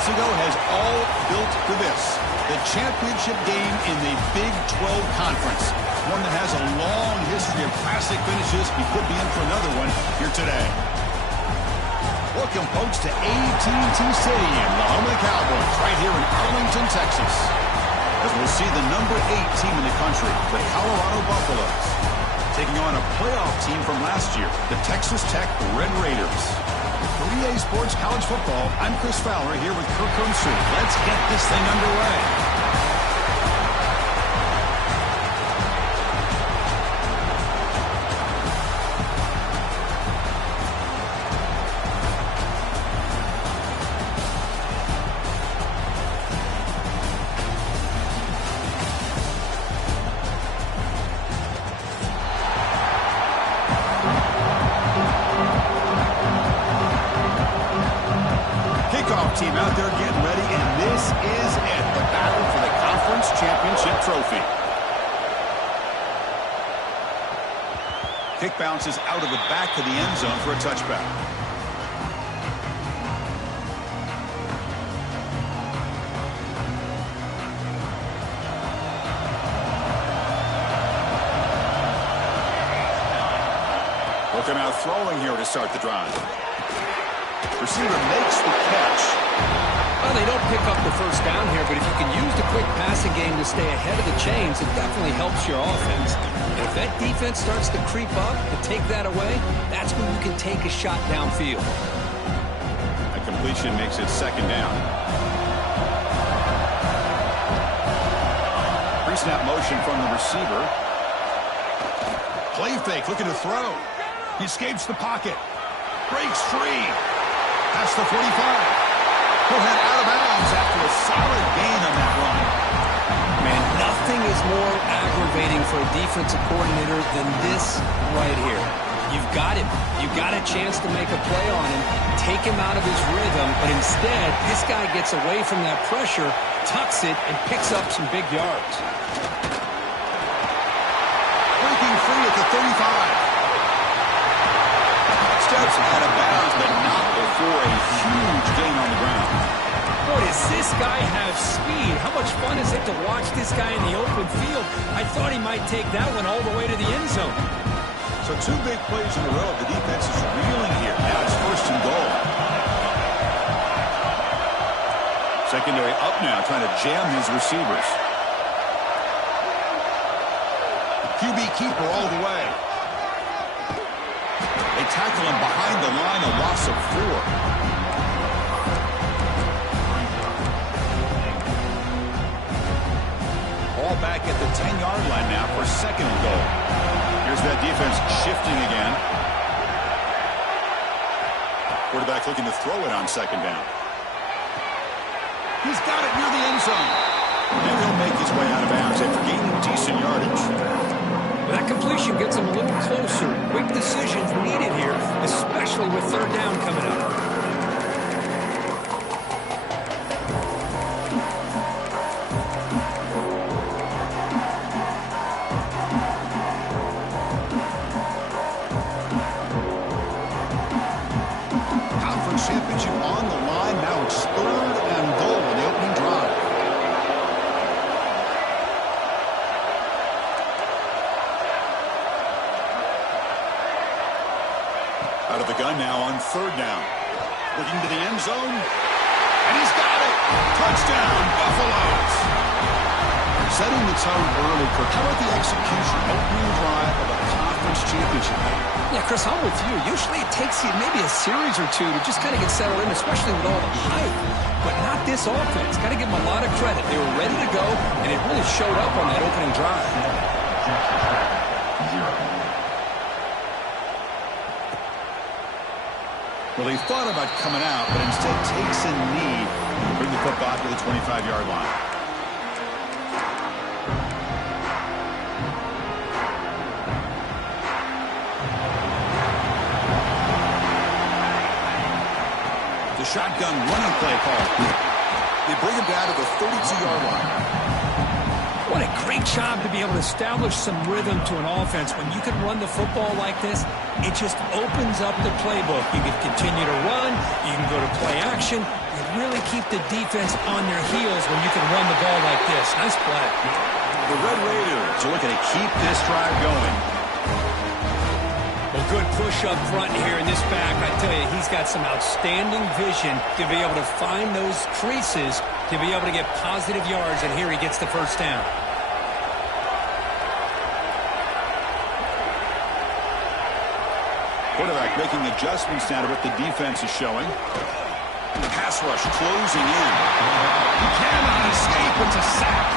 months ago has all built to this. The championship game in the Big 12 Conference. One that has a long history of classic finishes. He could be in for another one here today. Welcome, folks, to AT&T Stadium, the home of the Cowboys, right here in Arlington, Texas. As we'll see the number 8 team in the country, the Colorado Buffaloes, taking on a playoff team from last year, the Texas Tech Red Raiders. For EA Sports College Football, I'm Chris Fowler here with Kirk Herbstreit. Let's get this thing underway. Team out there getting ready, and this is it, the battle for the conference championship trophy. Kick bounces out of the back of the end zone for a touchback. Looking out throwing here to start the drive. Receiver makes the catch. Well, they don't pick up the first down here, but if you can use the quick passing game to stay ahead of the chains, it definitely helps your offense. And if that defense starts to creep up and take that away, that's when you can take a shot downfield. A completion makes it second down. Pre-snap motion from the receiver. Play fake, looking to throw. He escapes the pocket. Breaks free. Past the 45. He'll head out of bounds after a solid gain on that run. Man, nothing is more aggravating for a defensive coordinator than this right here. You've got him. You've got a chance to make a play on him, take him out of his rhythm, but instead, this guy gets away from that pressure, tucks it, and picks up some big yards. Breaking free at the 35. Steps out of bounds, but not before a huge gain on the ground. Boy, does this guy have speed. How much fun is it to watch this guy in the open field? I thought he might take that one all the way to the end zone. So 2 big plays in a row. The defense is reeling here. Now it's first and goal. Secondary up now, trying to jam his receivers. QB keeper all the way. They tackle him behind the line, a loss of 4. Ball back at the 10-yard line now for second and goal. Here's that defense shifting again. Quarterback looking to throw it on second down. He's got it near the end zone. And he'll make his way out of bounds after gaining decent yardage. That completion gets him a little closer. Quick decisions needed here, especially with third down coming up. Conference championship on the line. Now it's third and goal in the opening drive. Out of the gun now on third down. Looking to the end zone. And he's got it. Touchdown, Buffaloes. Setting the tone early, Kirk. How about the execution? Opening drive of a conference championship game. Yeah, Chris, I'm with you. Usually it takes you maybe a series or two to just kind of get settled in, especially with all the hype. But not this offense. Got to give them a lot of credit. They were ready to go, and it really showed up on that opening drive. Well, he thought about coming out, but instead takes a knee to bring the football to the 25-yard line. The shotgun running play call. They bring him down to the 32-yard line. Well, What a great job to be able to establish some rhythm to an offense. When you can run the football like this, it just opens up the playbook. You can continue to run. You can go to play action. You really keep the defense on their heels when you can run the ball like this. Nice play. The Red Raiders are looking to keep this drive going. Well, good push up front here in this back. I tell you, he's got some outstanding vision to be able to find those creases, to be able to get positive yards, and here he gets the first down. Quarterback making adjustments now to what the defense is showing. Pass rush closing in. He cannot escape. It's a sack.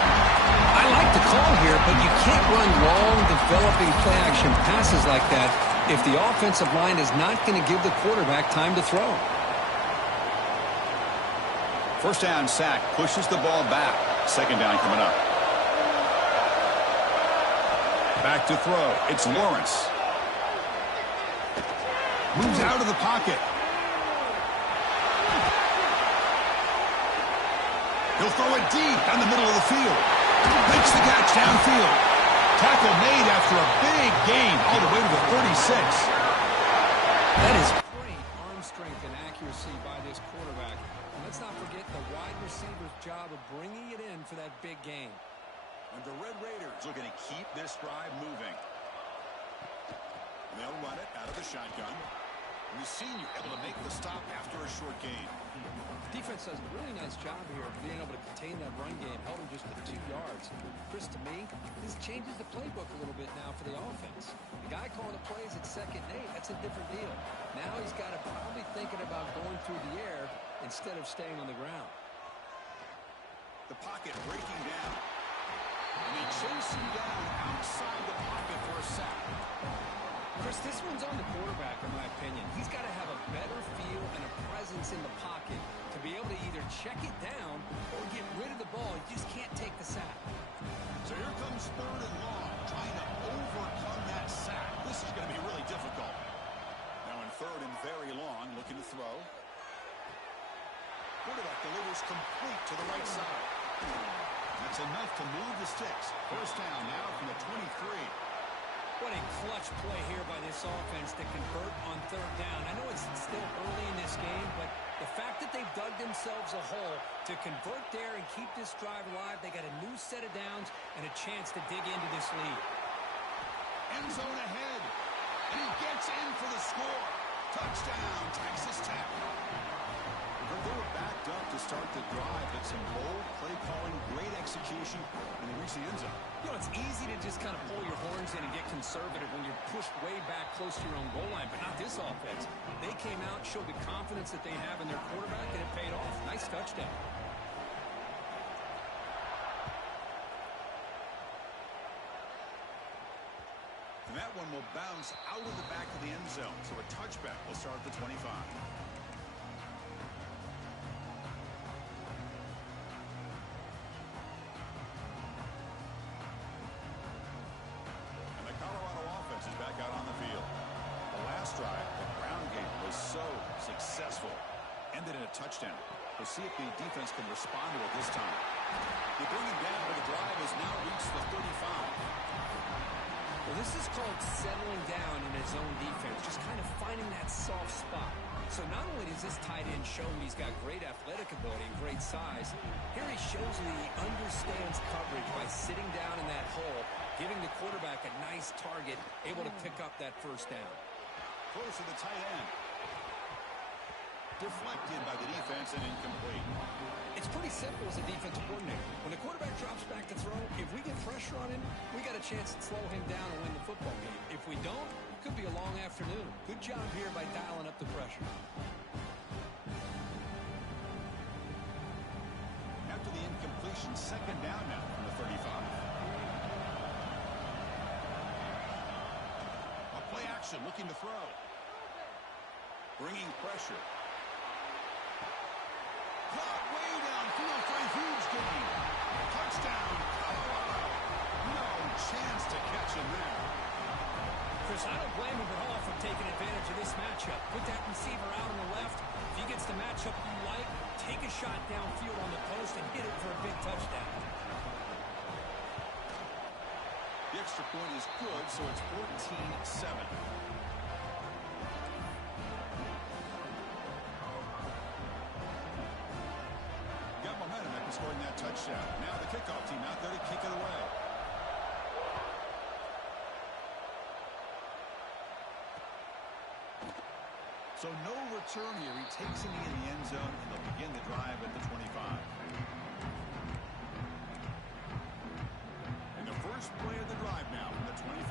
I like the call here, but you can't run long, developing play-action passes like that if the offensive line is not going to give the quarterback time to throw. First down sack pushes the ball back. Second down coming up. Back to throw. It's Lawrence. Moves out of the pocket. He'll throw it deep down the middle of the field. Makes the catch downfield. Tackle made after a big gain all the way to the 36. That is great arm strength and accuracy by this quarterback. And let's not forget the wide receiver's job of bringing it in for that big gain. And the Red Raiders looking to keep this drive moving. And they'll run it out of the shotgun. And the senior able to make the stop after a short gain. Defense does a really nice job here of being able to contain that run game. Held him just to 2 yards. Chris, to me, this changes the playbook a little bit now for the offense. The guy calling the plays at 2nd and 8, that's a different deal. Now he's got to probably thinking about going through the air instead of staying on the ground. The pocket breaking down. And they chase him down outside the pocket for a sack. Chris, this one's on the quarterback, in my opinion. He's got to have a better feel and a presence in the pocket to be able to either check it down or get rid of the ball. You just can't take the sack. So here comes 3rd and long, trying to overcome that sack. This is going to be really difficult. Now in 3rd and very long, looking to throw. Quarterback delivers complete to the right side. That's enough to move the sticks. First down now from the 23. What a clutch play here by this offense to convert on 3rd down. I know it's still early in this game, but the fact that they've dug themselves a hole to convert there and keep this drive alive, they got a new set of downs and a chance to dig into this lead. End zone ahead, and he gets in for the score. Touchdown, Texas Tech. They were backed up to start the drive, but some bold play calling, great execution, and they reach the end zone. You know, it's easy to just kind of pull your horns in and get conservative when you're pushed way back close to your own goal line, but not this offense. They came out, showed the confidence that they have in their quarterback, and it paid off. Nice touchdown. And that one will bounce out of the back of the end zone, so a touchback will start at the 25. Back out on the field. The last drive, the ground game was so successful. Ended in a touchdown. We'll see if the defense can respond to it this time. They bring him down, but the drive has now reached the 35. Well, this is called settling down in his own defense, just kind of finding that soft spot. So not only does this tight end show he's got great athletic ability and great size, here he shows that he understands coverage by sitting down in that hole, giving the quarterback a nice target, able to pick up that first down. Close to the tight end. Deflected by the defense and incomplete. It's pretty simple as a defensive coordinator. When the quarterback drops back to throw, if we get pressure on him, we got a chance to slow him down and win the football game. If we don't, it could be a long afternoon. Good job here by dialing up the pressure. After the incompletion, second down now from the 35. A play action, looking to throw. Bringing pressure. Caught way downfield for a huge gain. Touchdown, Colorado. No chance to catch him there. Chris, I don't blame him at all for taking advantage of this matchup. Put that receiver out on the left. If he gets the matchup you like, take a shot downfield on the post and hit it for a big touchdown. extra point is good, so it's 14-7. Got momentum after scoring that touchdown. Now the kickoff team out there to kick it away. So no return here. He takes it in the end zone, and they'll begin the drive at the 25. And the first play of the drive now from the 25.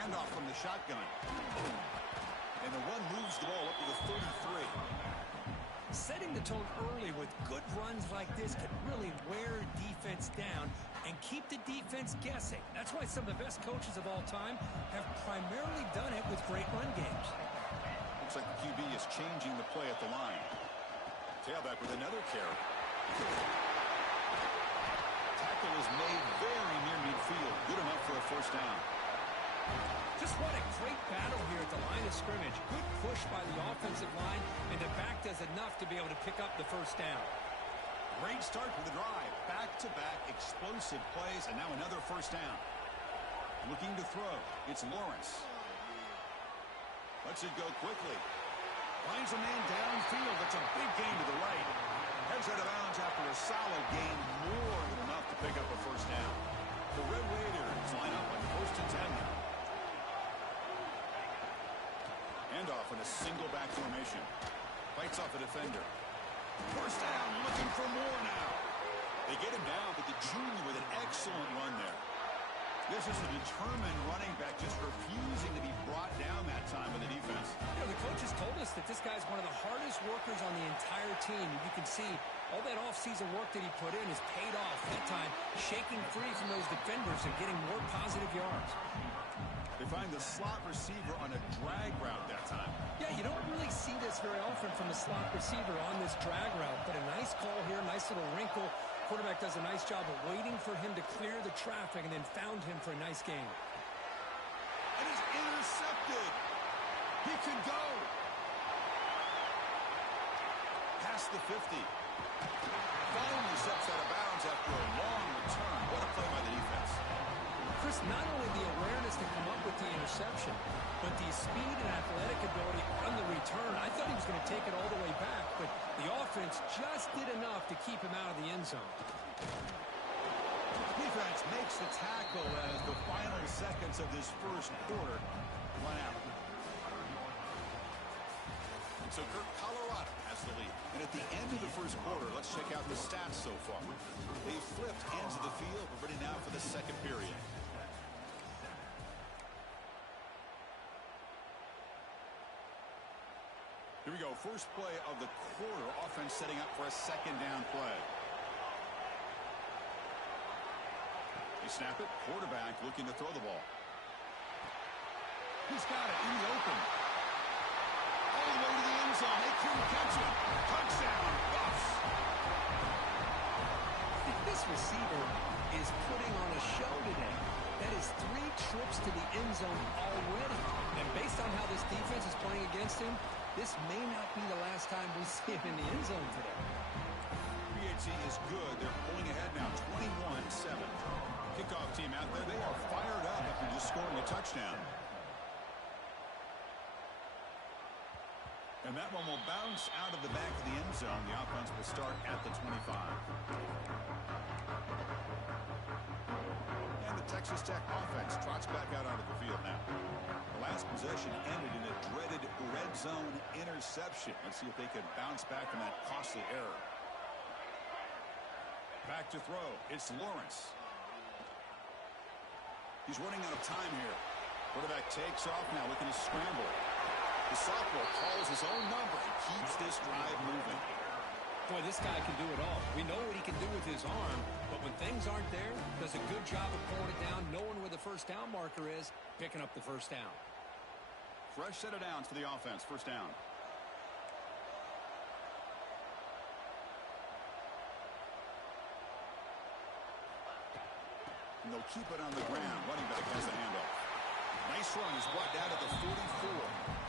Handoff from the shotgun. And the run moves the ball up to the 33. Setting the tone early with good runs like this can really wear defense down and keep the defense guessing. That's why some of the best coaches of all time have primarily done it with great run games. Looks like the QB is changing the play at the line. Tailback with another carry. Tackle is made very near midfield. Good enough for a first down. Just what a great battle here at the line of scrimmage. Good push by the offensive line, and the back does enough to be able to pick up the first down. Great start for the drive. Back-to-back explosive plays, and now another first down. Looking to throw. It's Lawrence. Lets it go quickly. Finds a man downfield. That's a big gain to the right. Heads out of bounds after a solid gain. More than enough to pick up a first down. The Red Raiders line up on 1st and 10 now. Handoff in a single back formation. Fights off the defender. First down, looking for more now. They get him down, but the junior with an excellent run there. This is a determined running back just refusing to be brought down that time by the defense. You know, the coaches told us that this guy's one of the hardest workers on the entire team. You can see all that offseason work that he put in has paid off. That time, shaking free from those defenders and getting more positive yards. They find the slot receiver on a drag route that time. Yeah, you don't really see this very often from a slot receiver on this drag route, but a nice call here, nice little wrinkle. Quarterback does a nice job of waiting for him to clear the traffic and then found him for a nice gain. And it's intercepted. He can go. Past the 50. Finally steps out of bounds after a long return. What a play by the defense. Chris, not only the awareness to come up with the interception, but the speed and athletic ability on the return. I thought he was going to take it all the way back, but the offense just did enough to keep him out of the end zone. Defense makes the tackle as the final seconds of this first quarter run out. And so Colorado has the lead. And at the end of the first quarter, let's check out the stats so far. They flipped ends of the field. We're ready now for the second period. Here we go. First play of the quarter. Offense setting up for a second down play. They snap it. Quarterback looking to throw the ball. He's got it in the open. All the way to the end zone. They couldn't catch it. Touchdown, Buffs. This receiver is putting on a show today. That is 3 trips to the end zone already. And based on how this defense is playing against him, this may not be the last time we see him in the end zone today. PAT is good. They're pulling ahead now, 21-7. Kickoff team out there. They are fired up after just scoring a touchdown. And that one will bounce out of the back of the end zone. The offense will start at the 25. And the Texas Tech offense trots back out onto the field now. The last possession ended in a dreaded red zone interception. Let's see if they can bounce back from that costly error. Back to throw. It's Lawrence. He's running out of time here. Quarterback takes off now, looking to scramble. The sophomore calls his own number and keeps this drive moving. Boy, this guy can do it all. We know what he can do with his arm, but when things aren't there, does a good job of pulling it down, knowing where the first down marker is, picking up the first down. Fresh set of downs for the offense. First down. And they'll keep it on the ground. Running back has the handoff. Nice run. He's brought down to the 44.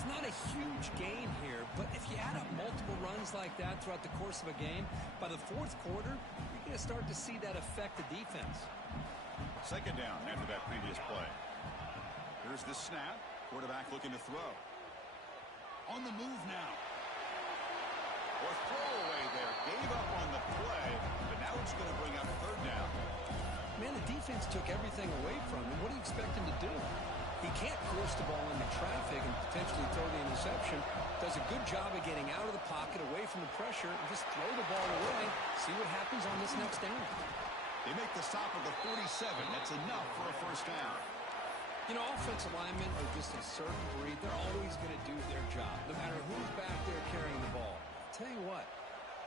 It's not a huge gain here, but if you add up multiple runs like that throughout the course of a game, by the fourth quarter, going to start to see that affect the defense. Second down after that previous play. Here's the snap. Quarterback looking to throw. On the move now. Or throwaway there. Gave up on the play, but now it's going to bring up third down. Man, the defense took everything away from him. What do you expect him to do? He can't force the ball into traffic and potentially throw the interception. Does a good job of getting out of the pocket, away from the pressure, and just throw the ball away. See what happens on this next down. They make the stop at the 47. That's enough for a first down. You know, offensive linemen are just a certain breed. They're always going to do their job, no matter who's back there carrying the ball. I'll tell you what,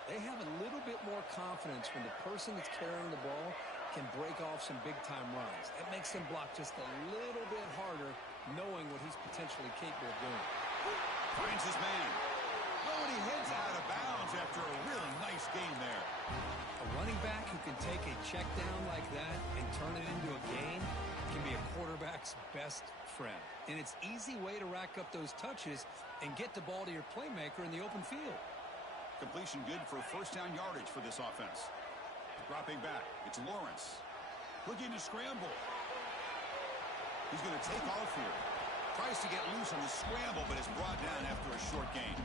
they have a little bit more confidence when the person that's carrying the ball can break off some big-time runs. That makes them block just a little bit harder, knowing what he's potentially capable of doing. Finds his man. Oh, and he heads out of bounds after a really nice game there. A running back who can take a check down like that and turn it into a gain can be a quarterback's best friend. And it's an easy way to rack up those touches and get the ball to your playmaker in the open field. Completion good for first down yardage for this offense. Dropping back, it's Lawrence. Looking to scramble. He's going to take off here. Tries to get loose on the scramble, but is brought down after a short gain.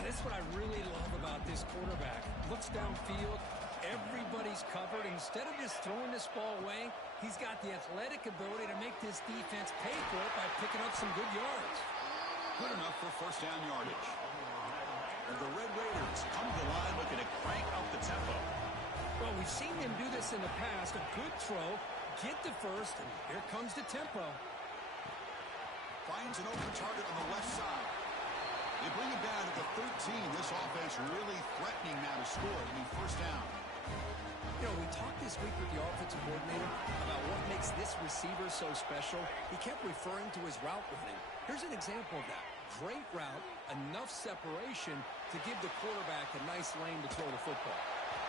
That's what I really love about this quarterback. Looks downfield. Everybody's covered. Instead of just throwing this ball away, he's got the athletic ability to make this defense pay for it by picking up some good yards. Good enough for first down yardage. And the Red Raiders come to the line looking to crank up the tempo. Well, we've seen them do this in the past. A good throw, get the first, and here comes the tempo. Finds an open target on the left side. They bring him down at the 13. This offense really threatening now to score. I mean, first down. You know, we talked this week with the offensive coordinator about what makes this receiver so special. He kept referring to his route running. Here's an example of that. Great route, enough separation to give the quarterback a nice lane to throw the football.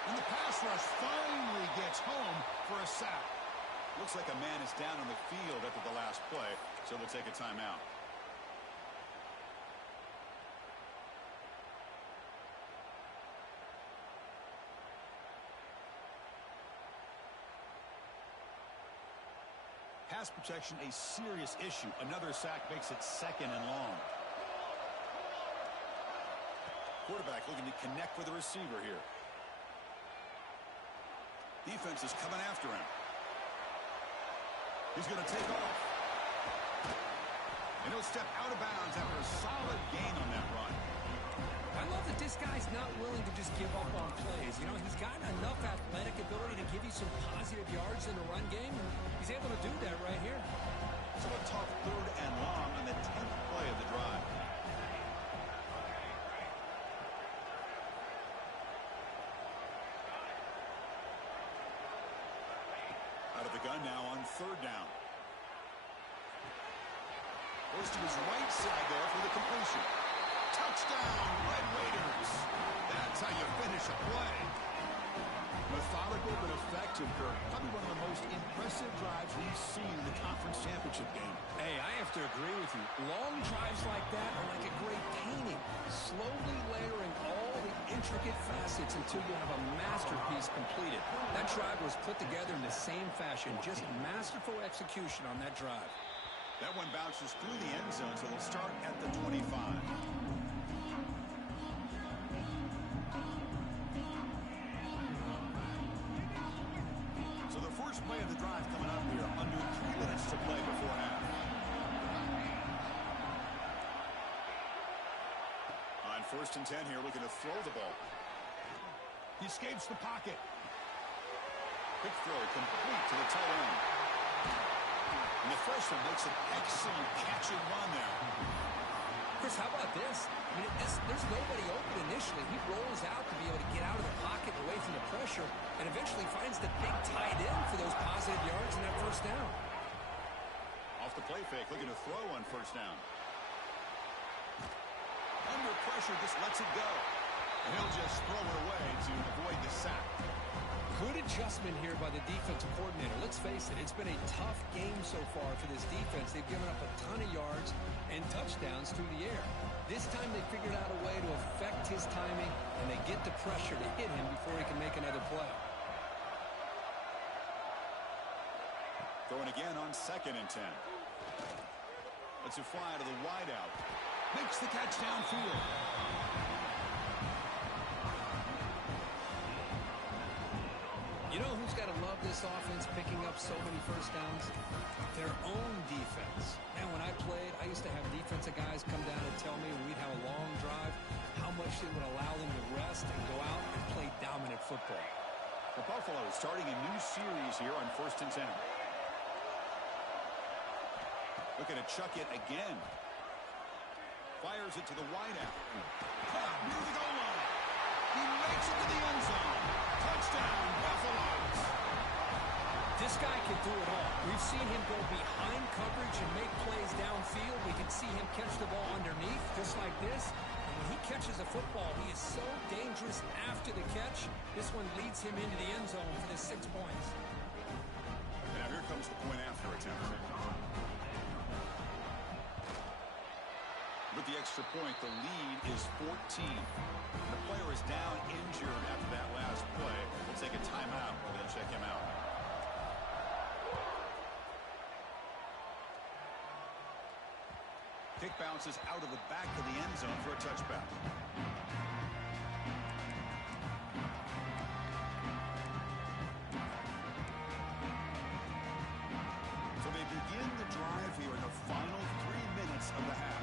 And the pass rush finally gets home for a sack. Looks like a man is down on the field after the last play, so they'll take a timeout. Pass protection, a serious issue. Another sack makes it second and long. Quarterback looking to connect with the receiver here. Defense is coming after him. He's going to take off. And he'll step out of bounds after a solid gain on that run. I love that this guy's not willing to just give up on plays. You know, he's got enough athletic ability to give you some positive yards in the run game. And he's able to do that right here. So a tough third and long on the 10th play of the drive. Out of the gun now on third down. Goes to his right side there for the completion. Touchdown, Red Raiders. That's how you finish a play. Methodical but effective, Kirk. Probably one of the most impressive drives we've seen in the conference championship game. Hey, I have to agree with you. Long drives like that are like a great painting. Slowly layering all the intricate facets until you have a masterpiece completed. That drive was put together in the same fashion. Just masterful execution on that drive. That one bounces through the end zone, so they'll start at the 25. First play of the drive coming up here. Under 3 minutes to play before half. On first and 10 here, looking to throw the ball. He escapes the pocket. Quick throw, complete to the tight end. And the freshman makes an excellent catch and run there. Chris, how about this? I mean, there's nobody open initially. He rolls out to be able to get out of the pocket away from the pressure and eventually finds the big tight end for those positive yards in that first down. Off the play fake, looking to throw on first down. Under pressure, just lets it go. And he'll just throw it away to avoid the sack. Good adjustment here by the defensive coordinator. Let's face it, it's been a tough game so far for this defense. They've given up a ton of yards and touchdowns through the air. This time they figured out a way to affect his timing, and they get the pressure to hit him before he can make another play. Throwing again on 2nd and 10. Let's it fly to the wideout. Makes the catch downfield. You know who's got to love this offense picking up so many first downs? Their own defense. Man, when I played, I used to have defensive guys come down and tell me when we'd have a long drive how much it would allow them to rest and go out and play dominant football. The Buffalo starting a new series here on 1st and 10. Looking to chuck it again. Fires it to the wideout. Caught near the goal line. He makes it to the end zone. Touchdown, Buffaloes. This guy can do it all. We've seen him go behind coverage and make plays downfield. We can see him catch the ball underneath, just like this. And when he catches a football, he is so dangerous after the catch. This one leads him into the end zone for the 6 points. Now here comes the point after attempt. With the extra point, the lead is 14. The player is down injured after that last play. We'll take a timeout and then check him out. Kick bounces out of the back of the end zone for a touchback. So they begin the drive here in the final 3 minutes of the half.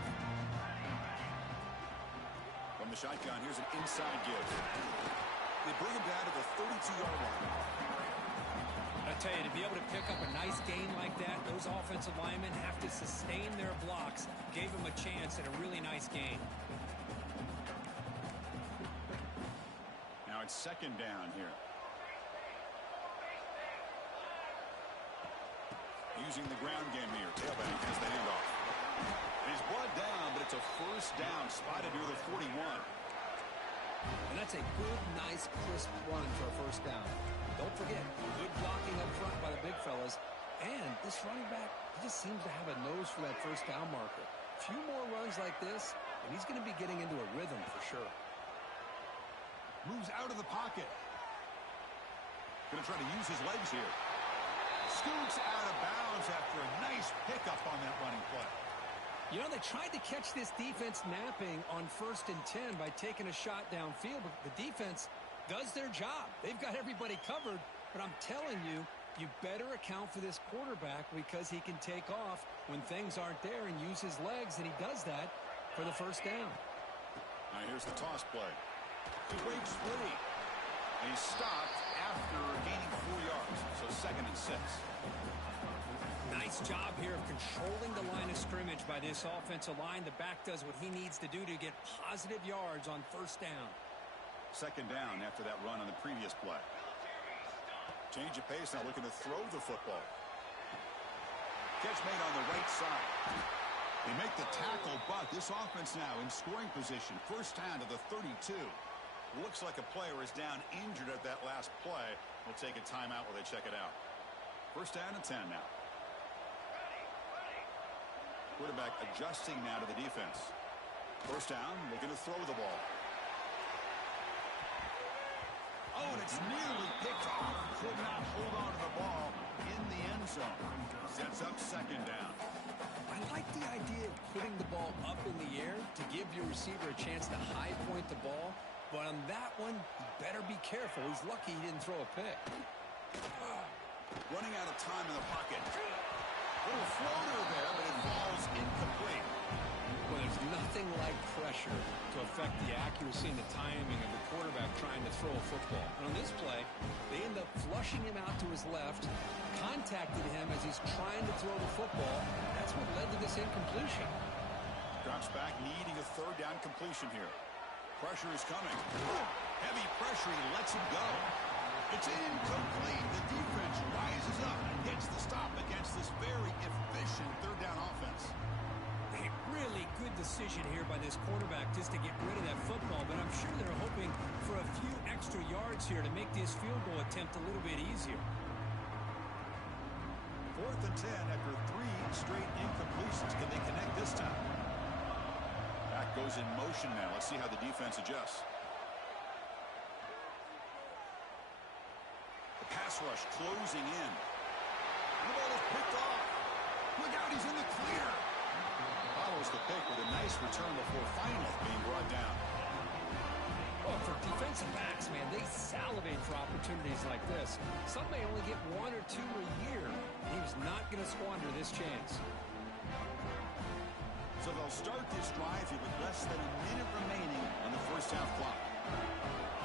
From the shotgun, here's an inside give. They bring him down to the 32-yard line. I tell you, to be able to pick up a nice gain like that, those offensive linemen have to sustain their blocks. Gave him a chance at a really nice gain. Now it's 2nd down here. Using the ground game here. Tailback has the handoff. He's brought down, but it's a 1st down, spotted near the 41. And that's a good, nice, crisp run for a 1st down. Don't forget, good blocking up front by the big fellas. And this running back, he just seems to have a nose for that 1st down marker. A few more runs like this, and he's going to be getting into a rhythm for sure. Moves out of the pocket. Going to try to use his legs here. Scoots out of bounds after a nice pickup on that running play. You know, they tried to catch this defense napping on 1st and 10 by taking a shot downfield, but the defense does their job. They've got everybody covered, but I'm telling you, you better account for this quarterback because he can take off when things aren't there and use his legs, and he does that for the 1st down. Now here's the toss play. He breaks free. And he's stopped after gaining 4 yards, so 2nd and 6. Nice job here of controlling the line of scrimmage by this offensive line. The back does what he needs to do to get positive yards on 1st down. 2nd down after that run on the previous play. Change of pace, now looking to throw the football. Catch made on the right side. They make the tackle, but this offense now in scoring position. 1st down to the 32. Looks like a player is down injured at that last play. We'll take a timeout while they check it out. 1st down and 10 now. Quarterback adjusting now to the defense. 1st down, looking to throw the ball. Oh, and it's nearly picked off. Could not hold on to the ball in the end zone. Sets up 2nd down. I like the idea of putting the ball up in the air to give your receiver a chance to high point the ball. But on that one, you better be careful. He's lucky he didn't throw a pick. Running out of time in the pocket. Little floater there, but it falls incomplete. Well, there's nothing like pressure to affect the accuracy and the timing of the quarterback trying to throw a football. And on this play, they end up flushing him out to his left, contacted him as he's trying to throw the football. That's what led to this incompletion. Drops back, needing a 3rd down completion here. Pressure is coming. Heavy pressure, he lets him go. It's incomplete. The defense rises up and gets the stop against this very efficient 3rd down offense. A really good decision here by this quarterback just to get rid of that football, but I'm sure they're hoping for a few extra yards here to make this field goal attempt a little bit easier. 4th and 10 after 3 straight incompletions. Can they connect this time? Back goes in motion now. Let's see how the defense adjusts. The pass rush closing in. The ball is picked off. Look out, he's in the clear. Follows the pick with a nice return before finally being brought down. Well, for defensive backs, man, they salivate for opportunities like this. Some may only get 1 or 2 a year. He was not going to squander this chance. So they'll start this drive here with less than a minute remaining on the first half clock.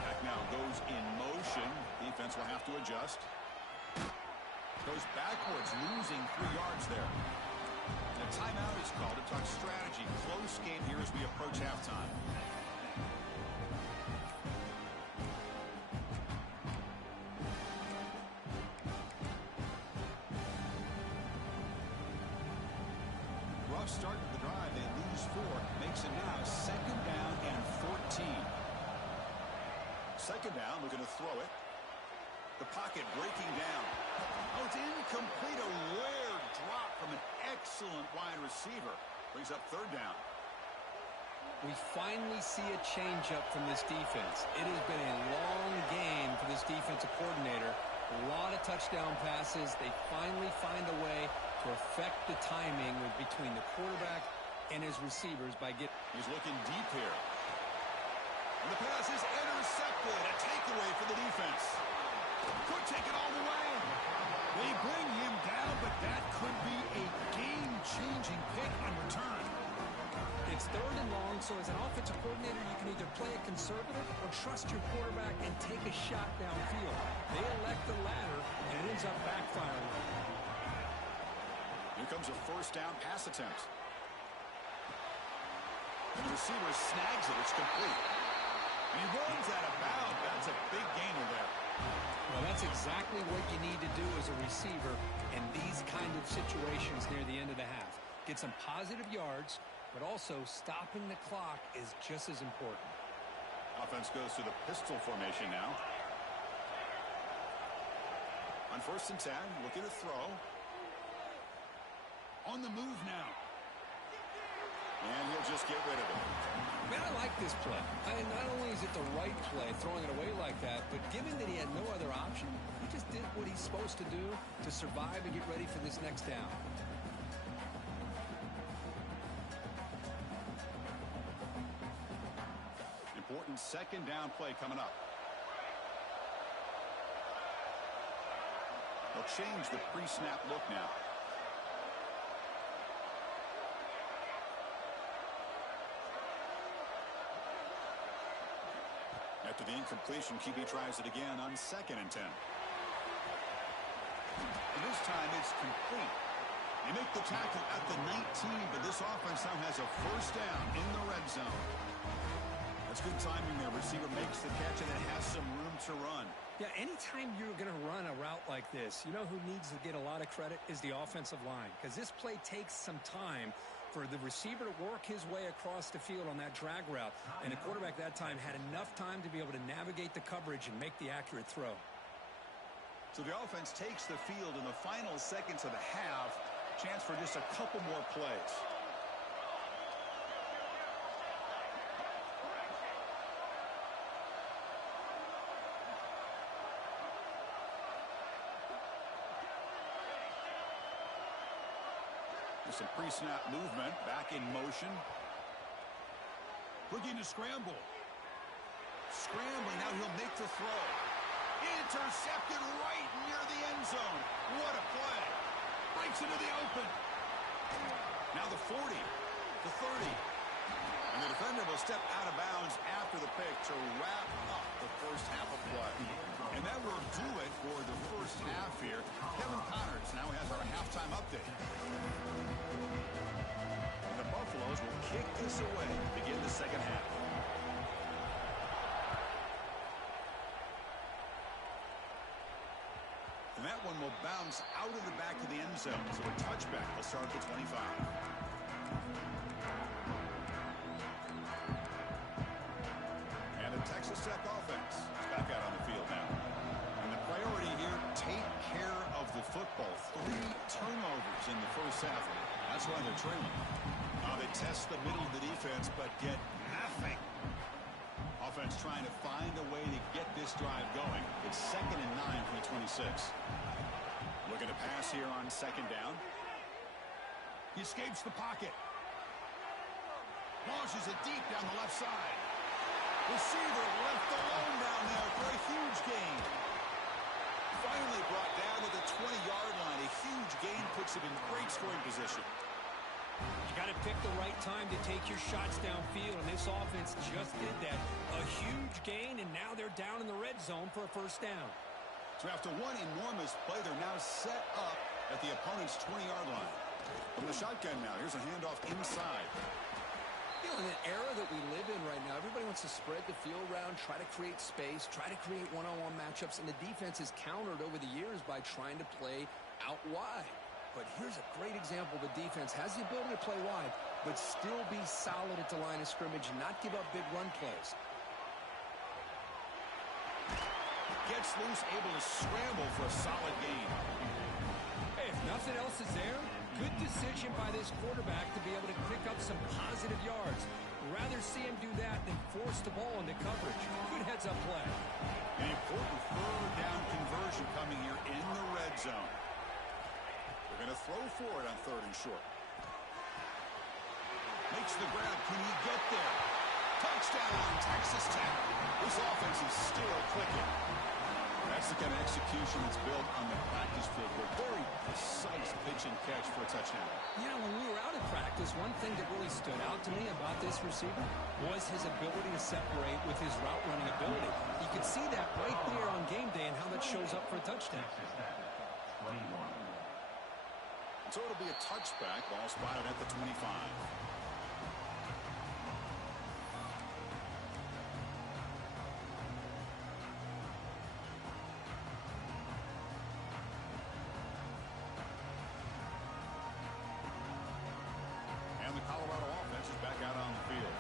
Back now goes in motion. Defense will have to adjust. Goes backwards, losing 3 yards there. And a timeout is called to talk strategy. Close game here as we approach halftime. Rough start to the drive. They lose 4. Makes it now 2nd down and 14. 2nd down, looking to throw it. The pocket breaking down. Oh, it's incomplete. A rare drop from an excellent wide receiver. Brings up 3rd down. We finally see a change-up from this defense. It has been a long game for this defensive coordinator. A lot of touchdown passes. They finally find a way to affect the timing between the quarterback and his receivers by getting... He's looking deep here. And the pass is intercepted. A takeaway for the defense. Could take it all the way. They bring him down, but that could be a game-changing pick on return. It's 3rd and long, so as an offensive coordinator, you can either play it conservative or trust your quarterback and take a shot downfield. They elect the latter, and it ends up backfiring. Here comes a 1st down pass attempt. And the receiver snags it. It's complete. And he runs out of bounds. That's a big gainer there. Well, that's exactly what you need to do as a receiver in these kind of situations near the end of the half. Get some positive yards, but also stopping the clock is just as important. Offense goes to the pistol formation now. On 1st and 10, looking to throw. On the move now. And he'll just get rid of it. Man, I like this play. Not only is it the right play, throwing it away like that, but given that he had no other option, he just did what he's supposed to do to survive and get ready for this next down. Important 2nd down play coming up. They'll change the pre-snap look now. After the incompletion, QB tries it again on 2nd and 10. And this time it's complete. They make the tackle at the 19, but this offense now has a 1st down in the red zone. That's good timing there. Receiver makes the catch and it has some room to run. Yeah, anytime you're going to run a route like this, you know who needs to get a lot of credit is the offensive line, because this play takes some time for the receiver to work his way across the field on that drag route, and the quarterback that time had enough time to be able to navigate the coverage and make the accurate throw. So the offense takes the field in the final seconds of the half. Chance for just a couple more plays. Some pre-snap movement, back in motion. Looking to scramble. Scrambling, now he'll make the throw. Intercepted right near the end zone. What a play. Breaks into the open. Now the 40, the 30. And the defender will step out of bounds after the pick to wrap up the first half of play. And that will do it for the first half here. Kevin Connors now has our halftime update. And the Buffaloes will kick this away to begin the second half. And that one will bounce out of the back of the end zone. So a touchback will start at the 25. And the Texas Tech offense is back out on the field now. And the priority here, take care of the football. 3 turnovers in the first half. That's why they're trailing. They test the middle of the defense, but get nothing. Offense trying to find a way to get this drive going. It's 2nd and 9 from the 26. Looking to pass here on 2nd down. He escapes the pocket. Launches it deep down the left side. Receiver left alone down there for a huge gain. Finally brought down to the 20-yard line. A huge gain puts him in great scoring position. You got to pick the right time to take your shots downfield, and this offense just did that. A huge gain, and now they're down in the red zone for a first down. So after one enormous play, they're now set up at the opponent's 20-yard line. From the shotgun now, here's a handoff inside. You know, in the era that we live in right now, everybody wants to spread the field around, try to create space, try to create one-on-one matchups, and the defense has countered over the years by trying to play out wide. But here's a great example. The defense has the ability to play wide, but still be solid at the line of scrimmage, not give up big run plays. Gets loose, able to scramble for a solid gain. Hey, if nothing else is there, good decision by this quarterback to be able to pick up some positive yards. Rather see him do that than force the ball into coverage. Good heads-up play. An important 3rd down conversion coming here in the red zone. They're going to throw for it on 3rd and short. Makes the grab. Can he get there? Touchdown, Texas Tech. This offense is still clicking. That's the kind of execution that's built on the practice field. A very precise pitch and catch for a touchdown. You know, when we were out at practice, one thing that really stood out to me about this receiver was his ability to separate with his route running ability. You could see that right there on game day and how that shows up for a touchdown. So it'll be a touchback. Ball spotted at the 25. And the Colorado offense is back out on the field.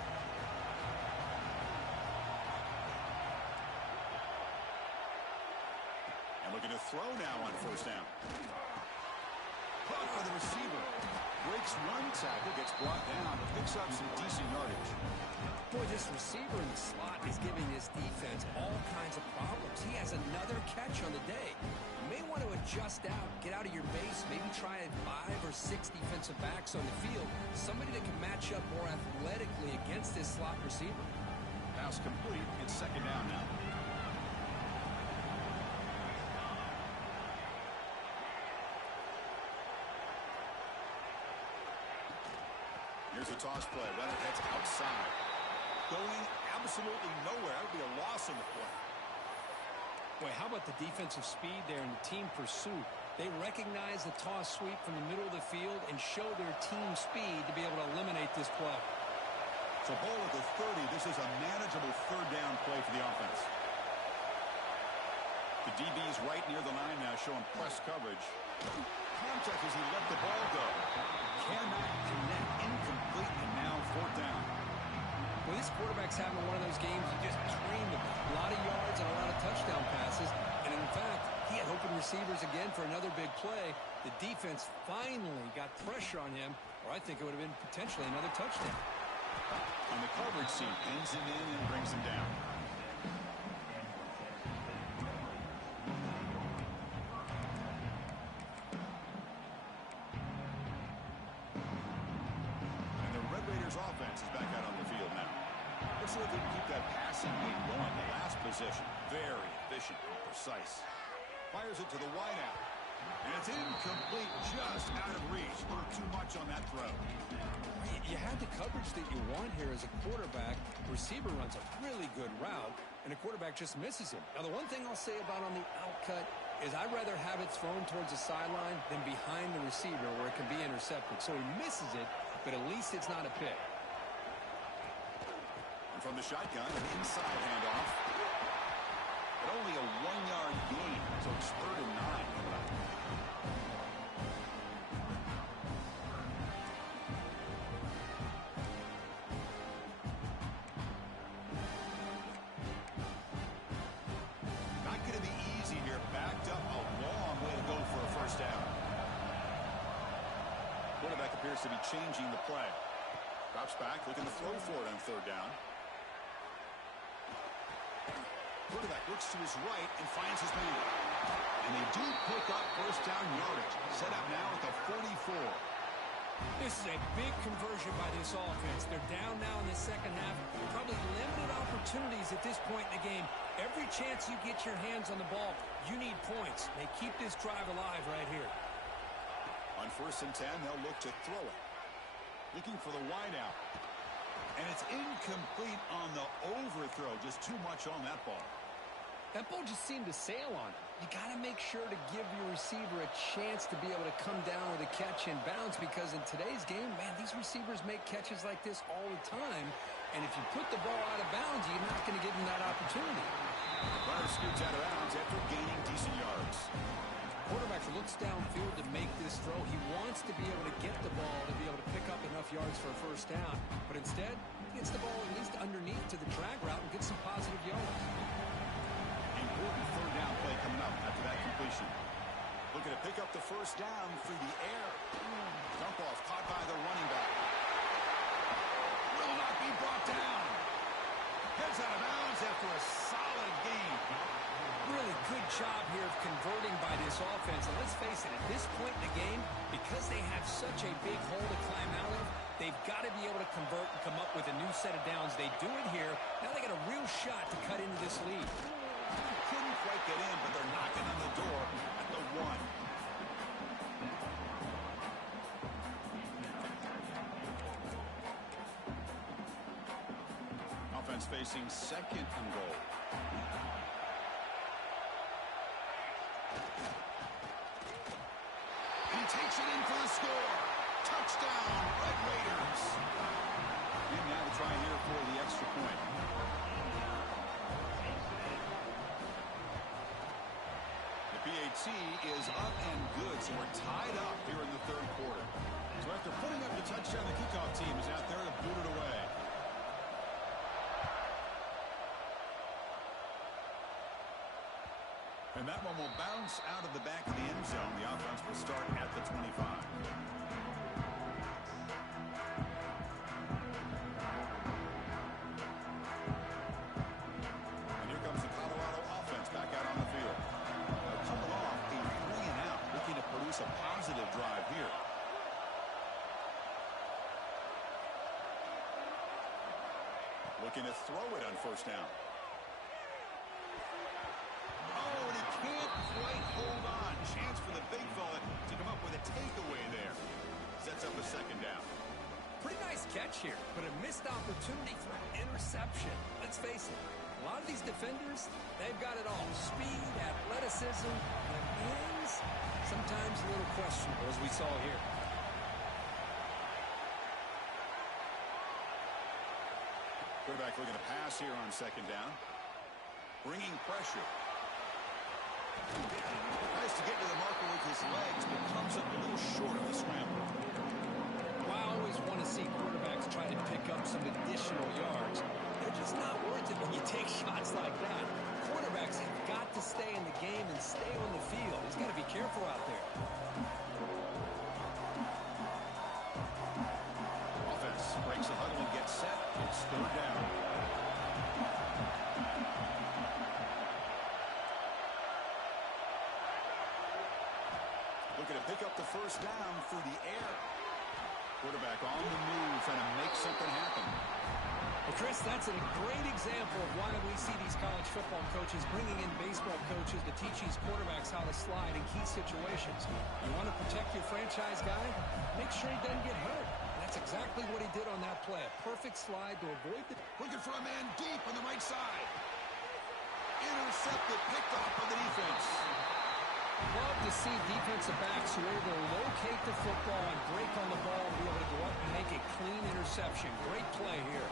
And looking to throw now on 1st down. Caught by the receiver. Breaks one tackle, gets brought down, but picks up some decent yardage. Boy, this receiver in the slot is giving this defense all kinds of problems. He has another catch on the day. You may want to adjust out, get out of your base, maybe try 5 or 6 defensive backs on the field. Somebody that can match up more athletically against this slot receiver. Pass complete. It's 2nd down now. Here's a toss play. Leonard heads outside. Going absolutely nowhere. That would be a loss in the play. Boy, how about the defensive speed there and the team pursuit? They recognize the toss sweep from the middle of the field and show their team speed to be able to eliminate this play. So ball at the 30. This is a manageable 3rd down play for the offense. The DB's right near the line now, showing press coverage. Contact as he let the ball go. Cannot connect. Incomplete, and now 4th down. Well, this quarterback's having one of those games you just dreamed about. A lot of yards and a lot of touchdown passes. And in fact, he had open receivers again for another big play. The defense finally got pressure on him, or I think it would have been potentially another touchdown. On the coverage seat, pins him in and brings him down. Offense is back out on the field now. Let's see if they can keep that passing game going. The last possession, very efficient and precise. Fires it to the wideout. And it's incomplete, just out of reach. A little too much on that throw. You had the coverage that you want here as a quarterback. Receiver runs a really good route, and the quarterback just misses him. Now, the one thing I'll say about on the outcut is I'd rather have it thrown towards the sideline than behind the receiver where it can be intercepted. So he misses it, but at least it's not a pick. And from the shotgun, an inside handoff. But only a 1-yard gain, so it's 3rd and 9 coming up. Not going to be easy here. Backed up a long way to go for a first down. appears to be changing the play. Drops back, looking to throw for it on third down. Quarterback looks to his right and finds his man. And they do pick up first down yardage. Set up now at the 44. This is a big conversion by this offense. They're down now in the second half. Probably limited opportunities at this point in the game. Every chance you get your hands on the ball, you need points. They keep this drive alive right here. On 1st and 10, they'll look to throw it. Looking for the wide out. And it's incomplete on the overthrow. Just too much on that ball. That ball just seemed to sail on him. You got to make sure to give your receiver a chance to be able to come down with a catch and bounce, because in today's game, man, these receivers make catches like this all the time. And if you put the ball out of bounds, you're not going to give them that opportunity. Runner scoots out of bounds after gaining decent yards. Quarterback looks downfield to make this throw. He wants to be able to get the ball to be able to pick up enough yards for a first down. But instead, he gets the ball at least underneath to the drag route and gets some positive yards. Important third down play coming up after that completion. Looking to pick up the first down through the air. Dump off caught by the running back. Will not be brought down. Heads out of bounds after a solid game. Really good job here of converting by this offense. And let's face it, at this point in the game, because they have such a big hole to climb out of, they've got to be able to convert and come up with a new set of downs. They do it here. Now they got a real shot to cut into this lead. Couldn't quite get in, but they're knocking on the door at the 1. Offense facing 2nd and goal. And he takes it in for the score. Touchdown, Red Raiders. And now the try here for the extra point. PAT is up and good, so we're tied up here in the 3rd quarter. So after putting up the touchdown, the kickoff team is out there to boot it away. And that one will bounce out of the back of the end zone. The offense will start at the 25. And here comes the Colorado offense back out on the field. Coming off a 3-and-out, looking to produce a positive drive here. Looking to throw it on first down. Oh, and he can't quite hold on. Chance for the big fella to come up with a takeaway there. Sets up a 2nd down. Pretty nice catch here, but a missed opportunity for an interception. Let's face it, a lot of these defenders, they've got it all. Speed, athleticism, but hands, sometimes a little questionable, as we saw here. Quarterback looking to pass here on 2nd down. Bringing pressure. Tries to get to the marker with his legs, but comes up a little short of the scramble. Well, I always want to see quarterbacks try to pick up some additional yards. They're just not worth it when you take shots like that. Quarterbacks have got to stay in the game and stay on the field. He's got to be careful out there. Offense breaks the huddle and gets set. It's 3rd down. Looking to pick up the first down through the air. Quarterback on the move, trying to make something happen. Well, Chris, that's a great example of why we see these college football coaches bringing in baseball coaches to teach these quarterbacks how to slide in key situations. You want to protect your franchise guy? Make sure he doesn't get hurt. And that's exactly what he did on that play. A perfect slide to avoid the... Looking for a man deep on the right side. Intercepted, picked off by the defense. Love to see defensive backs who are able to locate the football and break on the ball and be able to go up and make a clean interception. Great play here.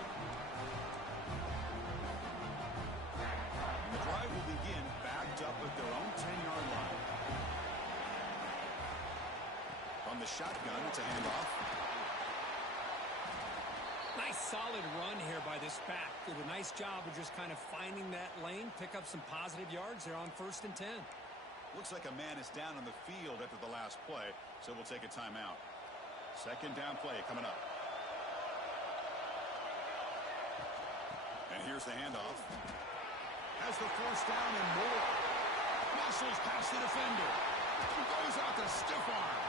And the drive will begin backed up at their own 10-yard line. From the shotgun, it's a handoff. Nice solid run here by this back. Did a nice job of just kind of finding that lane, pick up some positive yards there on 1st and 10. Looks like a man is down on the field after the last play, so we'll take a timeout. Second down play coming up. And here's the handoff. Has the force down and more. Muscles past the defender. Goes out to stiff arm.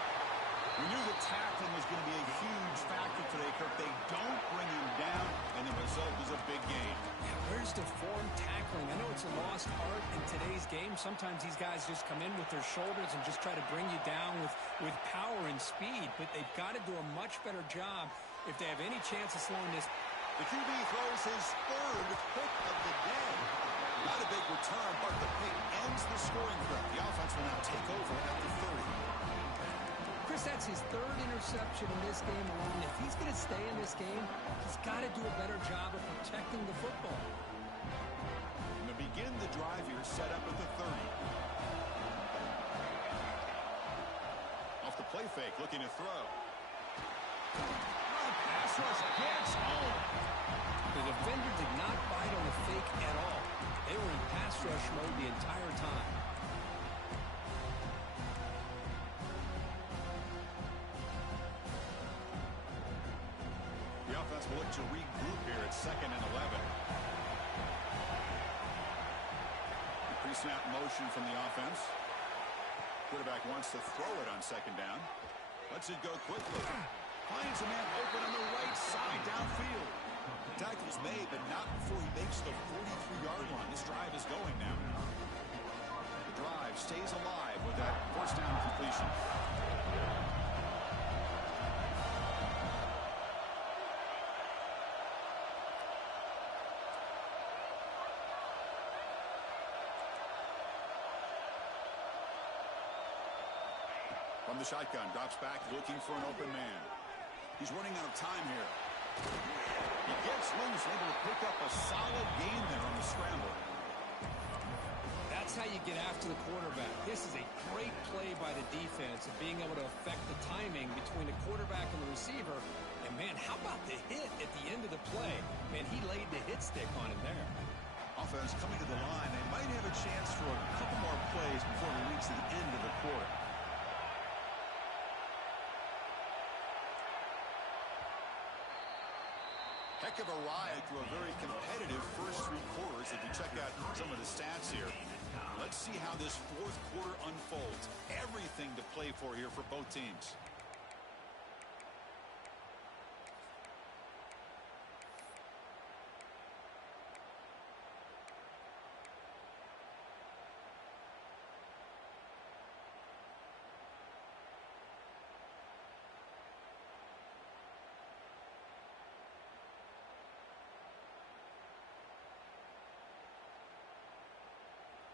We knew the tackling was going to be a huge factor today, Kirk. They don't bring him down, and the result is a big gain. Yeah, where's the form tackling? I know it's a lost art in today's game. Sometimes these guys just come in with their shoulders and just try to bring you down with power and speed, but they've got to do a much better job if they have any chance of slowing this. The QB throws his third pick of the day. Not a big return, but the pick ends the scoring threat. The offense will now take over at the 30. Chris, that's his third interception in this game alone. If he's going to stay in this game, he's got to do a better job of protecting the football. And to begin the drive here, set up at the 30. Off the play fake, looking to throw. Pass rush gets home. The defender did not bite on the fake at all. They were in pass rush mode the entire time. The offense will look to regroup here at 2nd and 11. Pre-snap motion from the offense. Quarterback wants to throw it on 2nd down. Lets it go quickly. Finds a man open on the right side downfield. The tackle's made, but not before he makes the 43-yard line. This drive is going now. The drive stays alive with that first down completion. From the shotgun, drops back, looking for an open man. He's running out of time here. He gets loose, able to pick up a solid gain there on the scramble. That's how you get after the quarterback. This is a great play by the defense of being able to affect the timing between the quarterback and the receiver. And, man, how about the hit at the end of the play? Man, he laid the hit stick on him there. Offense coming to the line. They might have a chance for a couple more plays before we reach the end of the quarter. Heck of a ride through a very competitive first 3 quarters. If you check out some of the stats here, let's see how this 4th quarter unfolds. Everything to play for here for both teams.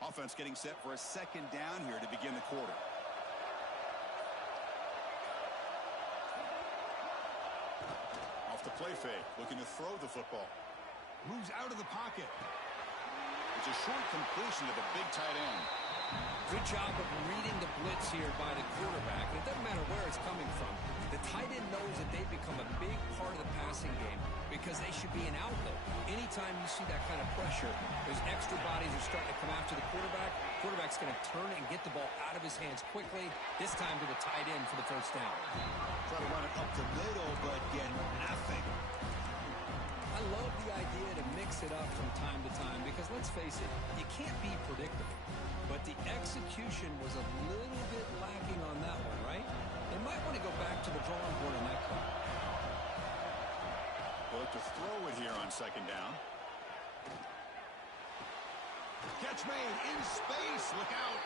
Offense getting set for a 2nd down here to begin the quarter. Off the play fake, looking to throw the football. Moves out of the pocket. It's a short completion to the big tight end. Good job of reading the blitz here by the quarterback. It doesn't matter where it's coming from. The tight end knows that they become a big part of the passing game because they should be an outlet. Anytime you see that kind of pressure, those extra bodies are starting to come after the quarterback. Quarterback's going to turn and get the ball out of his hands quickly, this time to the tight end for the first down. Try to run it up the middle, but get nothing. I love the idea to mix it up from time to time because, let's face it, you can't be predictable. But the execution was a little bit lacking on that one, right? They might want to go back to the drawing board on that call. They'll look to throw it here on 2nd down. Catch made in space. Look out.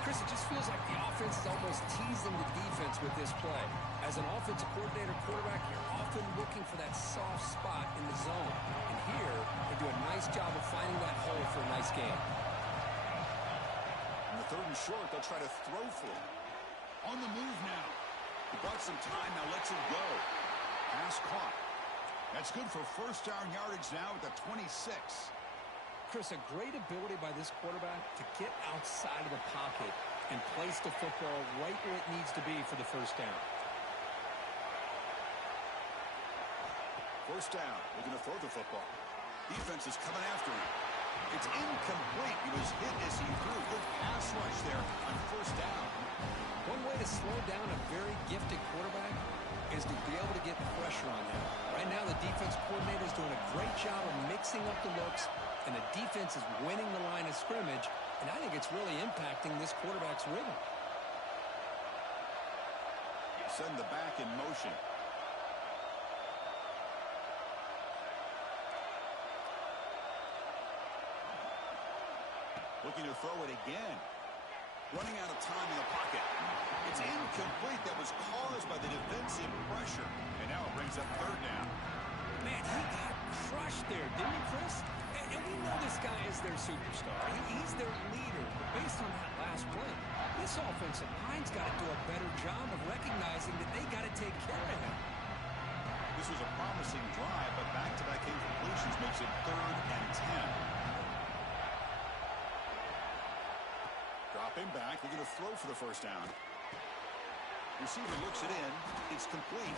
Chris, it just feels like the offense is almost teasing the defense with this play. As an offensive coordinator, quarterback, you're often looking for that soft spot in the zone. And here, they do a nice job of finding that hole for a nice gain. On the 3rd and short, they'll try to throw for it. On the move now. He bought some time, now lets it go. Pass caught. That's good for first down yardage now at the 26. Chris, a great ability by this quarterback to get outside of the pocket and place the football right where it needs to be for the first down. First down, looking to throw the football. Defense is coming after him. It's incomplete. He was hit as he threw. Good pass rush there on first down. One way to slow down a very gifted quarterback is to be able to get pressure on him. Right now, the defense coordinator is doing a great job of mixing up the looks, and the defense is winning the line of scrimmage, and I think it's really impacting this quarterback's rhythm. Send the back in motion. Looking to throw it again. Running out of time in the pocket. It's incomplete. That was caused by the defensive pressure. And now it brings up third down. Man, he got crushed there, didn't he, Chris? And we know this guy is their superstar. He's their leader. But based on that last play, this offensive line's got to do a better job of recognizing that they got to take care of him. This was a promising drive, but back-to-back incompletions makes it 3rd and 10. Dropping back, they're going to throw for the first down. Receiver looks it in. It's complete.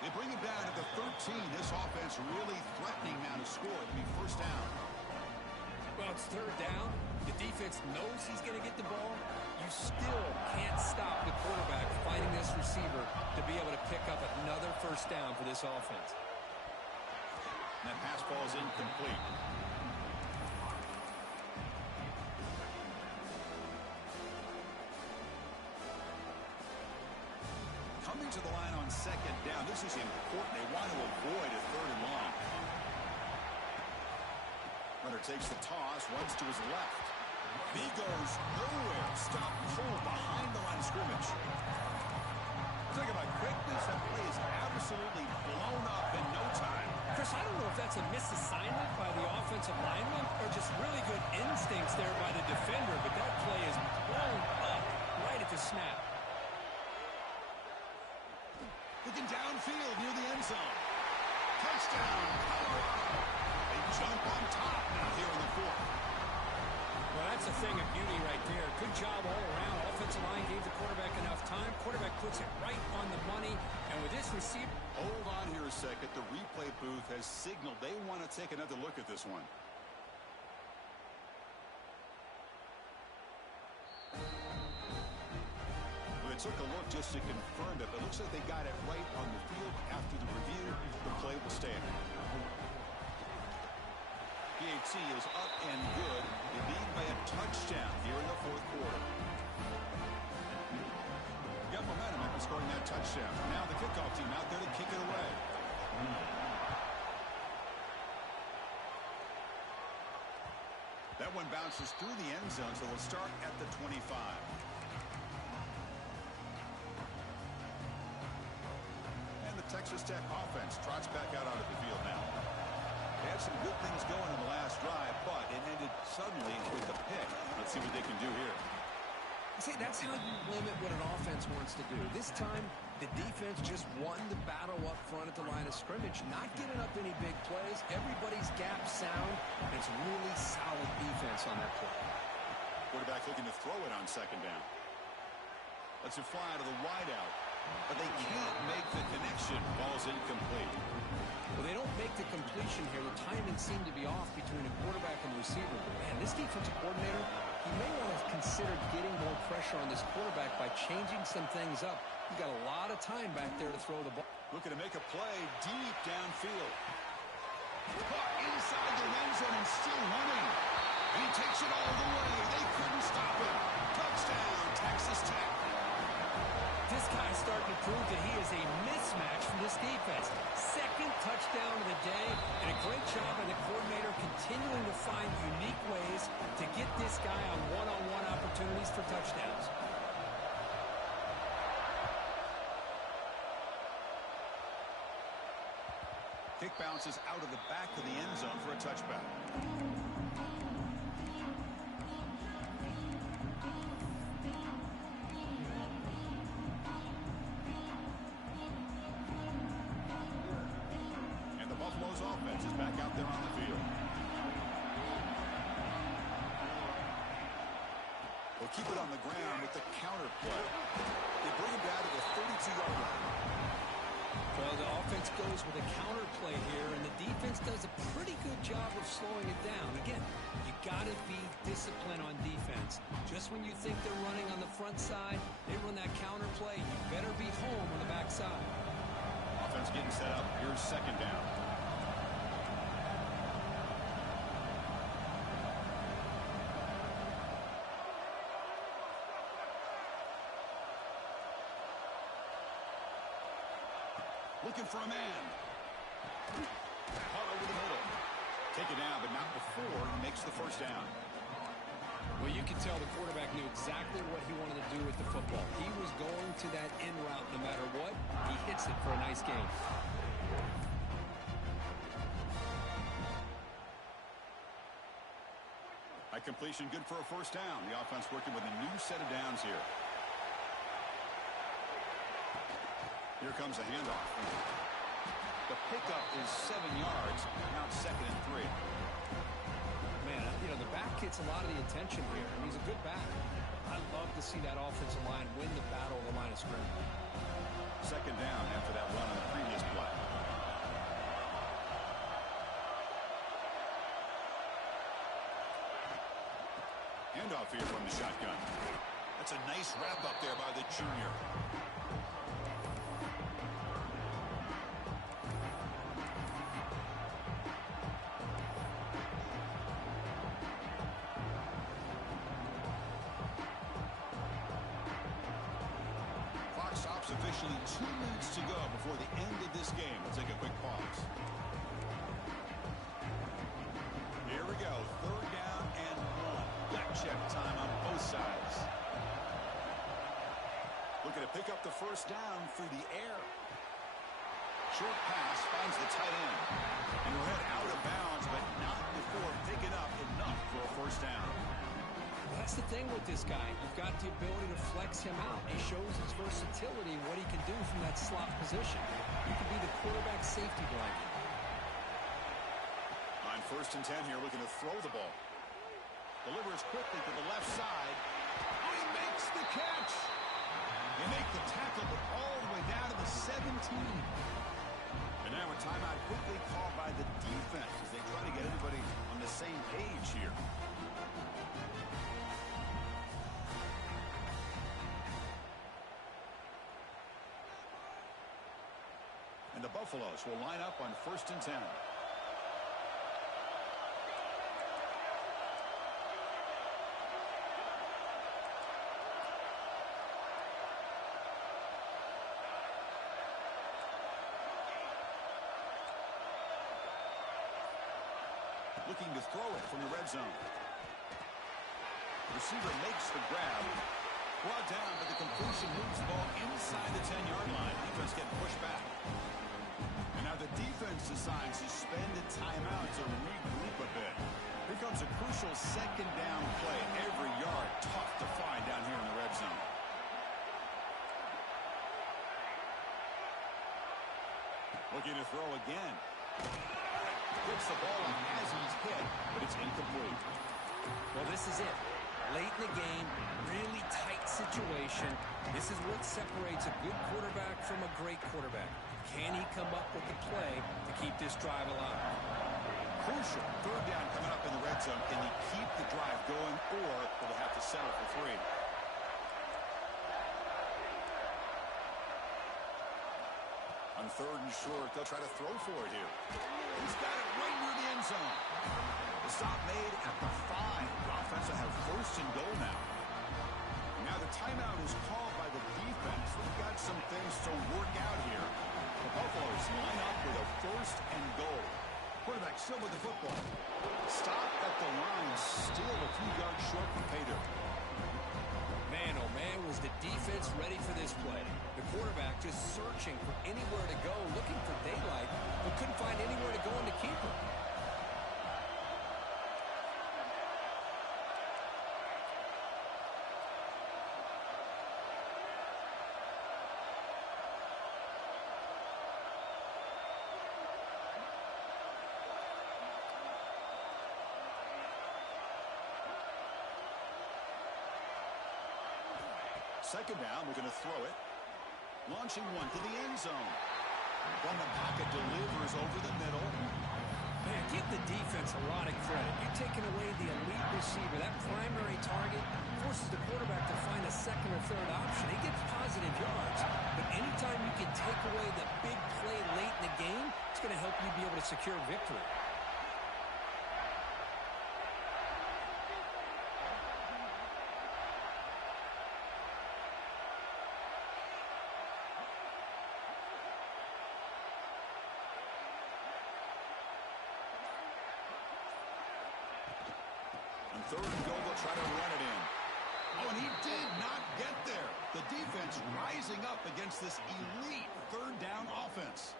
They bring him down at the 13. This offense really threatening now to score. It'll be first down. Well, it's third down. The defense knows he's going to get the ball. You still can't stop the quarterback fighting this receiver to be able to pick up another first down for this offense. And that pass ball is incomplete. Coming to the line on second down. This is important. They want to avoid a 3rd and long. Runner takes the toss, runs to his left. He goes nowhere. Stop cold behind the line of scrimmage. Talk about quickness. That play is absolutely blown up in no time. Chris, I don't know if that's a misassignment by the offensive lineman or just really good instincts there by the defender, but that play is blown up right at the snap. Looking downfield near the end zone. Touchdown, Colorado. They jump on top now here in the 4th. Well, that's a thing of beauty right there. Good job all around. Offensive line gave the quarterback enough time. Quarterback puts it right on the money. And with this receiver... Hold on here a second. The replay booth has signaled they want to take another look at this one. They took a look just to confirm it, but it looks like they got it right on the field. After the review, the play will stand. PAT is up and good. They lead by a touchdown here in the 4th quarter. Got momentum after scoring that touchdown. Now the kickoff team out there to kick it away. That one bounces through the end zone, so they'll start at the 25. Texas Tech offense trots back out onto the field now. They had some good things going in the last drive, but it ended suddenly with a pick. Let's see what they can do here. See, that's how you limit what an offense wants to do. This time, the defense just won the battle up front at the line of scrimmage, not giving up any big plays. Everybody's gap sound, and it's really solid defense on that play. Quarterback looking to throw it on second down. Lets it fly to the wideout. But they can't make the connection. Ball's incomplete. Well, they don't make the completion here. The timing seemed to be off between the quarterback and the receiver. But, man, this defensive coordinator, he may want to have considered getting more pressure on this quarterback by changing some things up. He's got a lot of time back there to throw the ball. Looking to make a play deep downfield. Caught inside the end zone and still running. He takes it all the way. They couldn't stop him. Touchdown, Texas Tech. This guy's starting to prove that he is a mismatch for this defense. Second touchdown of the day, and a great job by the coordinator continuing to find unique ways to get this guy on one-on-one opportunities for touchdowns. Kick bounces out of the back of the end zone for a touchback. Buffalo's offense is back out there on the field. They'll keep it on the ground with the counter play. They bring him down to the 32-yard line. Well, the offense goes with a counter play here, and the defense does a pretty good job of slowing it down. Again, you got to be disciplined on defense. Just when you think they're running on the front side, they run that counter play. You better be home on the back side. Offense getting set up. Here's second down. Looking for a man. Caught over the middle. Take it down, but not before he makes the first down. Well, you can tell the quarterback knew exactly what he wanted to do with the football. He was going to that in route no matter what. He hits it for a nice gain. By completion, good for a first down. The offense working with a new set of downs here. Here comes the handoff. The pickup is 7 yards. Now it's 2nd and 3. Man, you know, the back gets a lot of the attention here. I mean, he's a good back. I love to see that offensive line win the battle of the line of scrimmage. Second down after that run on the previous play. Handoff here from the shotgun. That's a nice wrap up there by the junior. Officially 2 minutes to go before the end of this game. Let's take a quick pause. Here we go. 3rd down and 1. Gut check time on both sides. Looking to pick up the first down through the air. Short pass finds the tight end. And we'll head out of bounds, but not before picking up enough for a first down. Well, that's the thing with this guy. You've got the ability to flex him out. He shows his versatility and what he can do from that slot position. He could be the quarterback safety blanket. On 1st and 10 here, looking to throw the ball. Delivers quickly to the left side. Oh, he makes the catch. They make the tackle, but all the way down to the 17. And now a timeout quickly called by the defense as they try to get everybody on the same page here. And the Buffaloes will line up on 1st and 10. Looking to throw it from the red zone. Receiver makes the grab. Brought down, but the completion moves the ball inside the 10-yard line. Defense getting pushed back. And now the defense decides to spend a timeout to regroup a bit. Here comes a crucial 2nd down play. Every yard tough to find down here in the red zone. Looking to throw again. Gets the ball as he's hit, but it's incomplete. Well, this is it. Late in the game, really tight situation. This is what separates a good quarterback from a great quarterback. Can he come up with the play to keep this drive alive? Crucial 3rd down coming up in the red zone. Can he keep the drive going, or will they have to settle for 3? On 3rd and short, they'll try to throw for it here. He's got it right near the end zone. The stop made at the 5. The offense will have 1st and goal now. Now the timeout is called by the defense. They've got some things to work out here. The Buffaloes line up with a 1st and goal. Quarterback still with the football. Stop at the line, still a few yards short from pay dirt. Man, oh man, was the defense ready for this play. The quarterback just searching for anywhere to go, looking for daylight, but couldn't find anywhere to go in the keeper. Second down, we're going to throw it. Launching one to the end zone. From the pocket, delivers over the middle. Man, give the defense a lot of credit. You're taking away the elite receiver. That primary target forces the quarterback to find a second or third option. He gets positive yards. But anytime you can take away the big play late in the game, it's going to help you be able to secure victory. Third and goal, they'll try to run it in. Oh, and he did not get there. The defense rising up against this elite third down offense.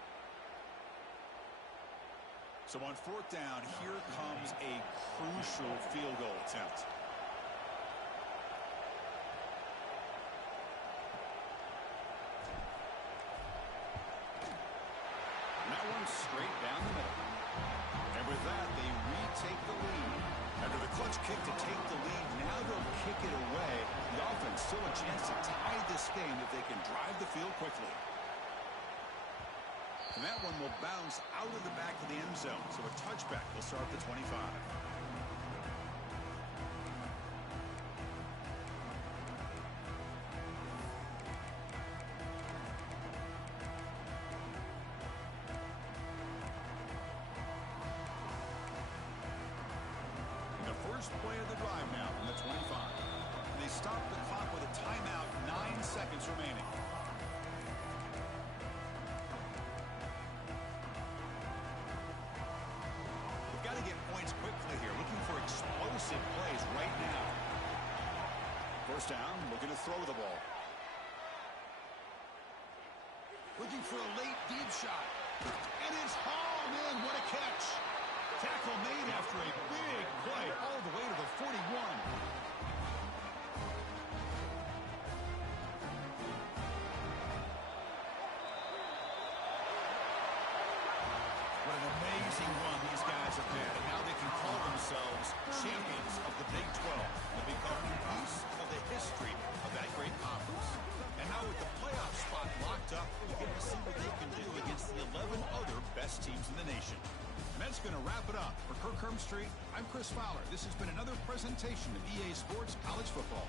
So on fourth down, here comes a crucial field goal attempt. And that one's straight down the middle. And with that, they retake the lead. After the clutch kick to take the lead, now they'll kick it away. The offense still a chance to tie this game if they can drive the field quickly. And that one will bounce out of the back of the end zone. So a touchback will start at the 25. First play of the drive now from the 25. And they stop the clock with a timeout, 9 seconds remaining. They've got to get points quickly here, looking for explosive plays right now. First down, looking to throw the ball. Looking for a late deep shot. And it's hauled in. What a catch. Tackle made after a big play all the way to the 41. What an amazing run these guys have had. And now they can call themselves champions of the Big 12. They'll become a piece of the history of that great conference. And now with the playoff spot locked up, we get to see what they can do against the 11 other best teams in the nation. And that's going to wrap it up. For Kirk Herbstreit, I'm Chris Fowler. This has been another presentation of EA Sports College Football.